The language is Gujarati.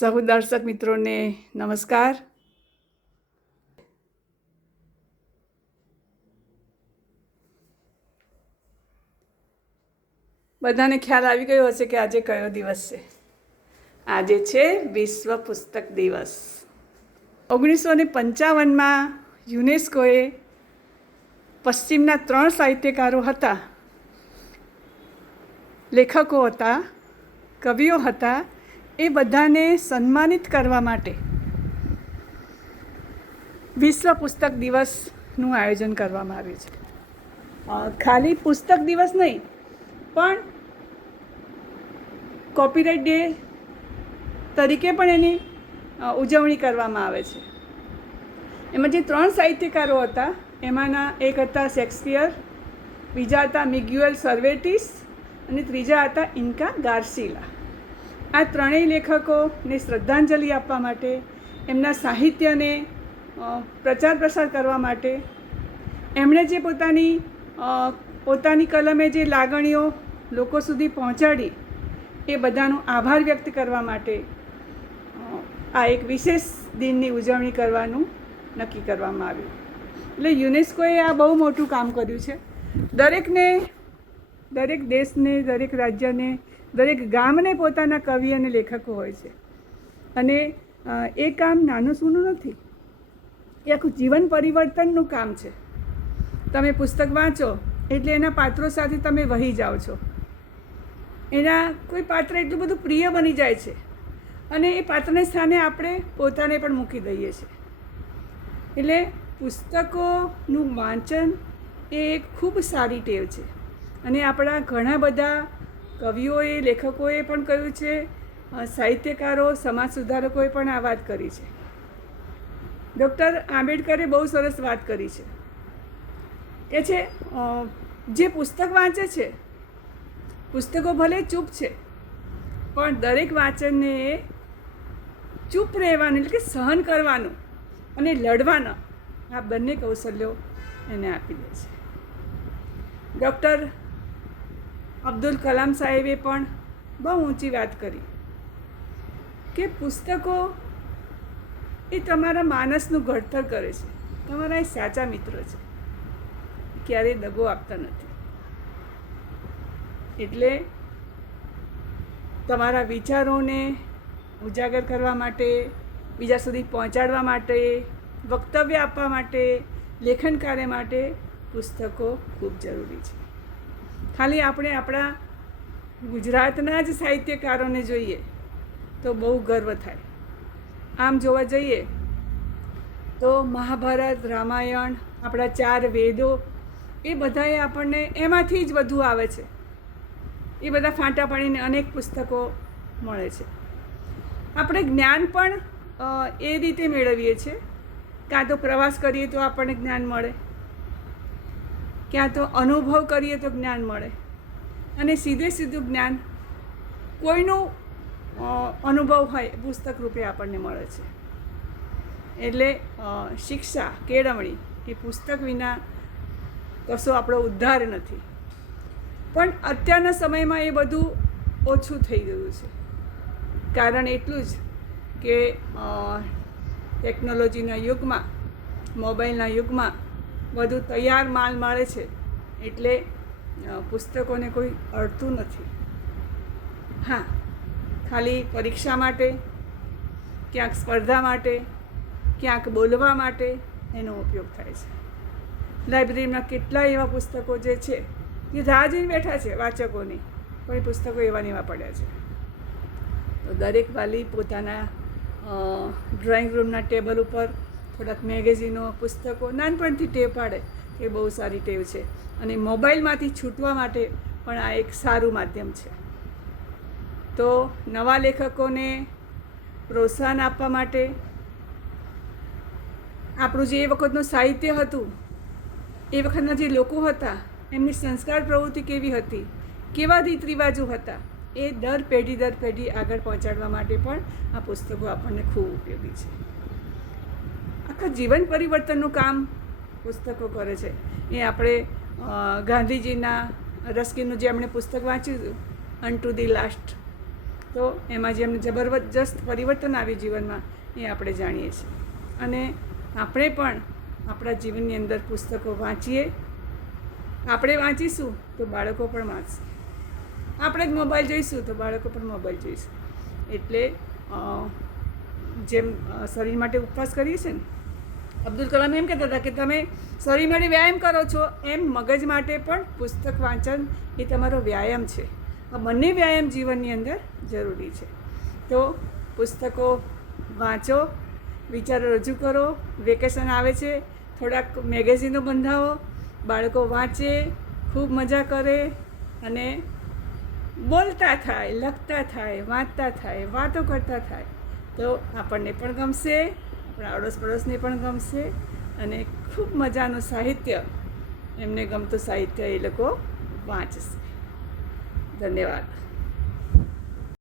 સહુ દર્શક મિત્રોને નમસ્કાર. બધાને ખ્યાલ આવી ગયો હશે કે આજે કયો દિવસ છે. આજે છે વિશ્વ પુસ્તક દિવસ. 1955માં યુનેસ્કોએ પશ્ચિમના 3 સાહિત્યકારો હતા, લેખકો હતા, કવિઓ હતા, એ બધાને સન્માનિત કરવા માટે વિશ્વ પુસ્તક દિવસનું આયોજન કરવામાં આવ્યું છે. ખાલી પુસ્તક દિવસ નહીં, પણ કોપીરાઇટ ડે તરીકે પણ એની ઉજવણી કરવામાં આવે છે. એમાં જે 3 સાહિત્યકારો હતા એમાંના એક હતા શેક્સપિયર, બીજા હતા મિગ્યુએલ સર્વેટિસ અને ત્રીજા હતા ઇન્કા ગાર્સિયા. આ ત્રણેય લેખકોને શ્રદ્ધાંજલિ આપવા માટે, એમના સાહિત્યને પ્રચાર પ્રસાર કરવા માટે, એમણે જે પોતાની કલમે જે લાગણીઓ લોકો સુધી પહોંચાડી એ બધાનો આભાર વ્યક્ત કરવા માટે આ એક વિશેષ દિનની ઉજવણી કરવાનું નક્કી કરવામાં આવ્યું. એટલે યુનેસ્કોએ આ બહુ મોટું કામ કર્યું છે. દરેક દેશને, દરેક રાજ્યને, દરેક ગામને પોતાના કવિ અને લેખકો હોય છે, અને એ કામ નાનું સૂનું નથી. એ આખું જીવન પરિવર્તનનું કામ છે. તમે પુસ્તક વાંચો એટલે એના પાત્રો સાથે તમે વહી જાઓ છો. એના કોઈ પાત્ર એટલું બધું પ્રિય બની જાય છે, અને એ પાત્રને સ્થાને આપણે પોતાને પણ મૂકી દઈએ છીએ. એટલે પુસ્તકોનું વાંચન એ એક ખૂબ સારી ટેવ છે, અને આપણા ઘણા બધા કવિઓએ, લેખકોએ પણ કહ્યું છે, સાહિત્યકારો, સમાજ સુધારકોએ પણ આ વાત કરી છે. ડૉક્ટર આંબેડકરે બહુ સરસ વાત કરી છે કે જે પુસ્તક વાંચે છે, પુસ્તકો ભલે ચૂપ છે, પણ દરેક વાંચનને ચૂપ રહેવાનું એટલે કે સહન કરવાનું અને લડવાના આ બંને કૌશલ્યો એને આપી દે છે. ડૉક્ટર અબ્દુલ કલામ સાહેબે પણ બહુ ઊંચી વાત કરી કે પુસ્તકો એ તમારા માનસનું ઘડતર કરે છે. તમારા એ સાચા મિત્ર છે, ક્યારેય દગો આપતા નથી. એટલે તમારા વિચારોને ઉજાગર કરવા માટે, બીજા સુધી પહોંચાડવા માટે, વક્તવ્ય આપવા માટે, લેખન કાર્ય માટે પુસ્તકો ખૂબ જરૂરી છે. ખાલી આપણે આપણા ગુજરાતના જ સાહિત્યકારોને જોઈએ તો બહુ ગર્વ થાય. આમ જોવા જઈએ તો મહાભારત, રામાયણ, આપણા 4 વેદો, એ બધાએ આપણને એમાંથી જ બધું આવે છે. એ બધા ફાંટા પાડીને અનેક પુસ્તકો મળે છે. આપણે જ્ઞાન પણ એ રીતે મેળવીએ છીએ, કાં તો પ્રવાસ કરીએ તો આપણને જ્ઞાન મળે, ક્યાં તો અનુભવ કરીએ તો જ્ઞાન મળે, અને સીધું જ્ઞાન કોઈનું અનુભવ હોય પુસ્તક રૂપે આપણને મળે છે. એટલે શિક્ષા, કેળવણી એ પુસ્તક વિના કશો આપણો ઉદ્ધાર નથી. પણ અત્યારના સમયમાં એ બધું ઓછું થઈ ગયું છે. કારણ એટલું જ કે ટેકનોલોજીના યુગમાં, મોબાઈલના યુગમાં બધું તૈયાર માલ મળે છે, એટલે પુસ્તકોને કોઈ અડતું નથી. હા, ખાલી પરીક્ષા માટે, ક્યાંક સ્પર્ધા માટે, ક્યાંક બોલવા માટે એનો ઉપયોગ થાય છે. લાઇબ્રેરીમાં કેટલા એવા પુસ્તકો જે છે એ રાહ જોઈને બેઠા છે વાચકોની, પણ એ પુસ્તકો એવા ને એવા પડ્યા છે. તો દરેક વાલી પોતાના ડ્રોઈંગ રૂમના ટેબલ ઉપર થોડાક મેગેઝીનો, પુસ્તકો નાનપણથી ટેવ પાડે એ બહુ સારી ટેવ છે. અને મોબાઈલમાંથી છૂટવા માટે પણ આ એક સારું માધ્યમ છે. તો નવા લેખકોને પ્રોત્સાહન આપવા માટે આપણું જે એ વખતનું સાહિત્ય હતું, એ વખતના જે લોકો હતા, એમની સંસ્કાર પ્રવૃત્તિ કેવી હતી, કેવા રીત રિવાજો હતા, એ દર પેઢી આગળ પહોંચાડવા માટે પણ આ પુસ્તકો આપણને ખૂબ ઉપયોગી છે. આખા જીવન પરિવર્તનનું કામ પુસ્તકો કરે છે. એ આપણે ગાંધીજીના રસ્કિનનું જે એમણે પુસ્તક વાંચ્યું હતું, અનટુ ધી લાસ્ટ, તો એમાં જે એમને જબરજસ્ત પરિવર્તન આવ્યું જીવનમાં એ આપણે જાણીએ છીએ. અને આપણે પણ આપણા જીવનની અંદર પુસ્તકો વાંચીએ. આપણે વાંચીશું તો બાળકો પણ વાંચશે. આપણે જ મોબાઈલ જોઈશું તો બાળકો પણ મોબાઈલ જોઈશું. એટલે જેમ શરીર માટે ઉપવાસ કરીએ છીએ ને, અબ્દુલ કલામ એમ કહેતા હતા કે તમે શરીર માટે વ્યાયામ કરો છો, એમ મગજ માટે પણ પુસ્તક વાંચન એ તમારો વ્યાયામ છે. આ બંને વ્યાયામ જીવનની અંદર જરૂરી છે. તો પુસ્તકો વાંચો, વિચારો રજૂ કરો. વેકેશન આવે છે, થોડાક મેગેઝિનો બંધાવો, બાળકો વાંચે, ખૂબ મજા કરે અને બોલતા થાય, લખતા થાય, વાંચતા થાય, વાતો કરતા થાય. તો આપણને પણ ગમશે, આપણા અડોશ પડોશને પણ ગમશે અને ખૂબ મજાનું સાહિત્ય, એમને ગમતું સાહિત્ય એ લોકો વાંચશે. ધન્યવાદ.